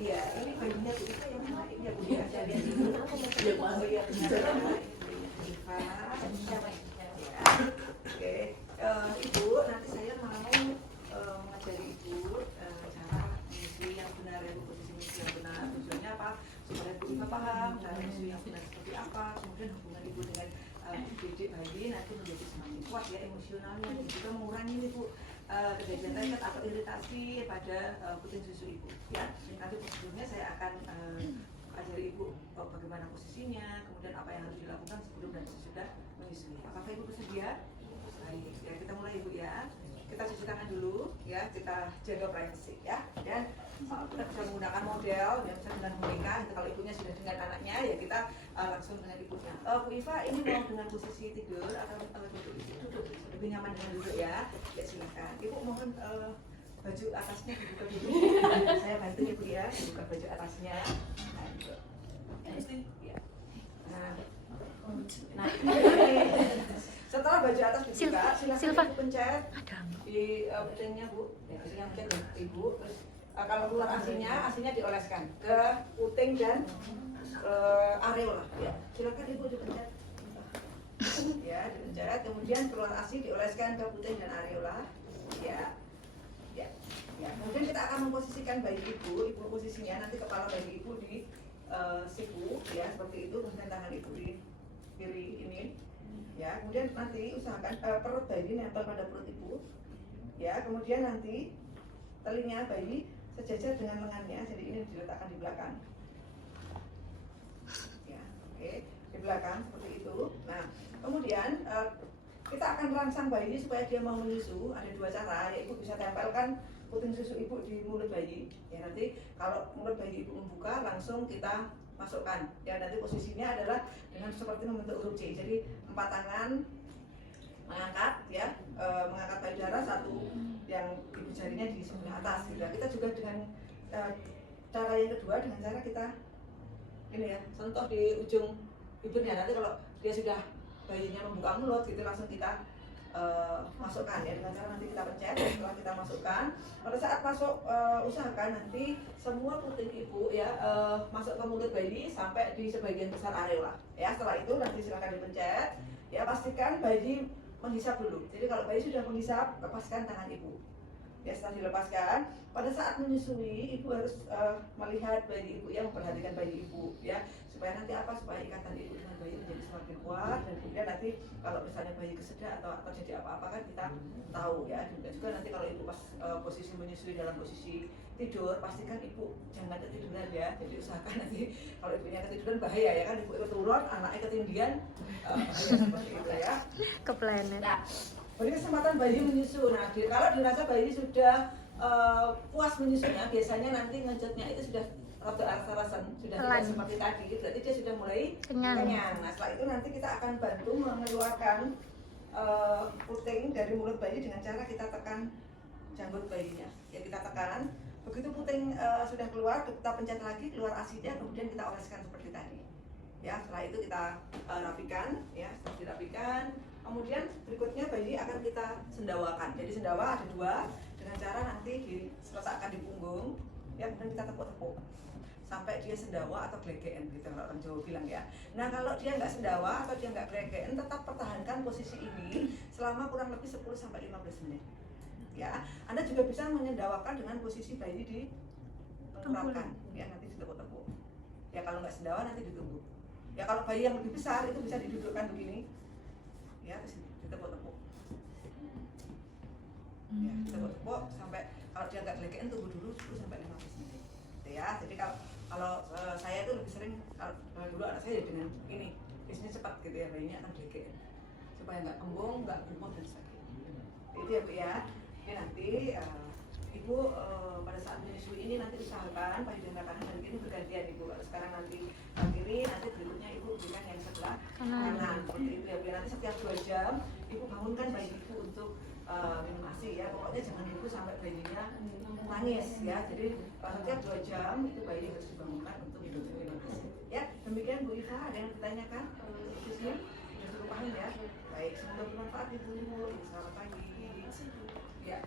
Iya, ini bayinya Bu Iva yang naik ya Bu ya. Jadi dulu ya mau ya benar. Iva. Ya. Oke. Ibu, nanti saya mau mengajari Ibu cara menyusui yang benar ya, Bu, posisi menyusui yang benar. Tujuannya apa? Supaya Bu Iva paham cara menyusui yang benar seperti apa. Kemudian hubungan Ibu dengan didik bayi nanti menjadi semakin kuat ya emosionalnya. Juga mengurangi nih Bu kejadian teket atau iritasi pada puting susu Ibu ya. Nanti prosedurnya saya akan ajari Ibu bagaimana posisinya, kemudian apa yang harus dilakukan sebelum dan sesudah menyusui. Apakah Ibu bersedia? Baik, ya kita mulai Ibu ya. Kita cuci tangan dulu ya, kita jaga privacy ya. Dan kita bisa menggunakan model yang bisa dengan boneka. Kalau ibunya sudah dengan anaknya ya kita langsung dengan ibunya. Bu Iva ini mau dengan posisi tidur atau duduk? Duduk, lebih nyaman dengan duduk ya. Ya silakan. Ibu mohon baju atasnya dibuka dulu. Saya bantu Ibu ya, dibuka baju atasnya. Nah, gitu. Ya. Nah, setelah baju atas dibuka, silakan Ibu pencet di putingnya Bu. Ya, yang pencet Ibu. Terus kalau keluar asinya dioleskan ke puting dan areola. Ya, silakan Ibu dipencet. Ya, dipencet. Kemudian keluar asi dioleskan ke puting dan areola. Ya. Ya. Ya. Kemudian kita akan memposisikan bayi Ibu posisinya nanti kepala bayi Ibu di siku ya seperti itu, kemudian tangan Ibu di kiri ini. Ya, kemudian nanti usahakan perut bayi nempel pada perut Ibu. Ya, kemudian nanti telinga bayi sejajar dengan lengannya, jadi ini diletakkan di belakang. Ya, oke, di belakang seperti itu. Nah, kemudian kita akan rangsang bayi supaya dia mau menyusu. Ada dua cara, ya Ibu bisa tempelkan puting susu Ibu di mulut bayi. Ya nanti kalau mulut bayi Ibu membuka, langsung kita masukkan. Ya nanti posisinya adalah dengan seperti membentuk huruf C. Jadi 4 tangan mengangkat ya, mengangkat payudara, satu yang ibu jarinya di sebelah atas. Gitu. Kita juga dengan cara yang kedua dengan cara kita ini ya, sentuh di ujung bibirnya. Nanti kalau dia sudah bayinya membuka mulut gitu langsung kita masukkan ya dengan cara nanti kita pencet. Setelah kita masukkan, pada saat masuk usahakan nanti semua puting Ibu ya masuk ke mulut bayi sampai di sebagian besar areola ya. Setelah itu nanti silakan dipencet ya, pastikan bayi menghisap dulu. Jadi kalau bayi sudah menghisap, lepaskan tangan Ibu ya. Setelah dilepaskan, pada saat menyusui Ibu harus melihat bayi Ibu ya, memperhatikan bayi Ibu ya, supaya nanti apa, supaya ikatan Ibu dengan bayi menjadi semakin kuat. Dan kemudian nanti kalau misalnya bayi kesedak atau terjadi apa-apa kan kita tahu ya. Dan juga nanti kalau Ibu pas posisi menyusui dalam posisi tidur, pastikan Ibu jangan ketiduran ya. Jadi usahakan nanti kalau Ibunya ketiduran bahaya ya kan, Ibu itu turun, anaknya ketinggian, bahaya seperti itu ya. Ke planet. Nah, beri kesempatan bayi menyusu. Nah, kalau dirasa bayi sudah puas menyusunya, biasanya nanti ngencetnya itu sudah rada rasa-rasan, sudah tidak seperti tadi, berarti dia sudah mulai kenyang. Nah, setelah itu nanti kita akan bantu mengeluarkan puting dari mulut bayi dengan cara kita tekan janggut bayinya. Ya, kita tekan. Begitu puting sudah keluar, kita pencet lagi, keluar asinya, kemudian kita oleskan seperti tadi. Ya, setelah itu kita rapikan, ya, dirapikan. Kemudian berikutnya bayi akan kita sendawakan. Jadi sendawa ada dua, dengan cara nanti diletakkan di punggung, ya, kemudian kita tepuk-tepuk sampai dia sendawa atau glegeken, gitu kalau orang Jawa bilang ya. Nah kalau dia nggak sendawa atau dia nggak glegeken, tetap pertahankan posisi ini selama kurang lebih 10-15 menit. Ya, Anda juga bisa menyendawakan dengan posisi bayi ditempelkan, ya nanti ditepuk-tepuk. Ya kalau nggak sendawa nanti ditunggu. Ya kalau bayi yang lebih besar itu bisa didudukkan begini, ya terus ditepuk-tepuk. Ya ditepuk-tepuk sampai kalau dia nggak glegeken tunggu dulu 10-15 menit. Gitu ya. Jadi kalau saya itu lebih sering kalau dulu anak saya dengan ini biasanya cepat gitu ya, bayinya akan glegeken supaya nggak kembung, nggak gemuk dan sebagainya. Itu ya Bu ya. Ini nanti Ibu pada saat menyusui ini nanti usahakan payudara kanan dan kiri bergantian Ibu. Kalau sekarang nanti kiri, nanti berikutnya Ibu berikan yang sebelah kanan. Seperti itu ya Bu. Nanti setiap 2 jam Ibu bangunkan bayi Ibu untuk minum ASI ya. Pokoknya jangan Ibu sampai bayinya nangis ya. Jadi setiap 2 jam itu bayi harus dibangunkan untuk minum ASI. Ya, demikian Bu Iva. Ada yang ditanyakan? Khususnya sudah cukup paham ya. Baik, semoga bermanfaat Ibu. Selamat pagi. Ya.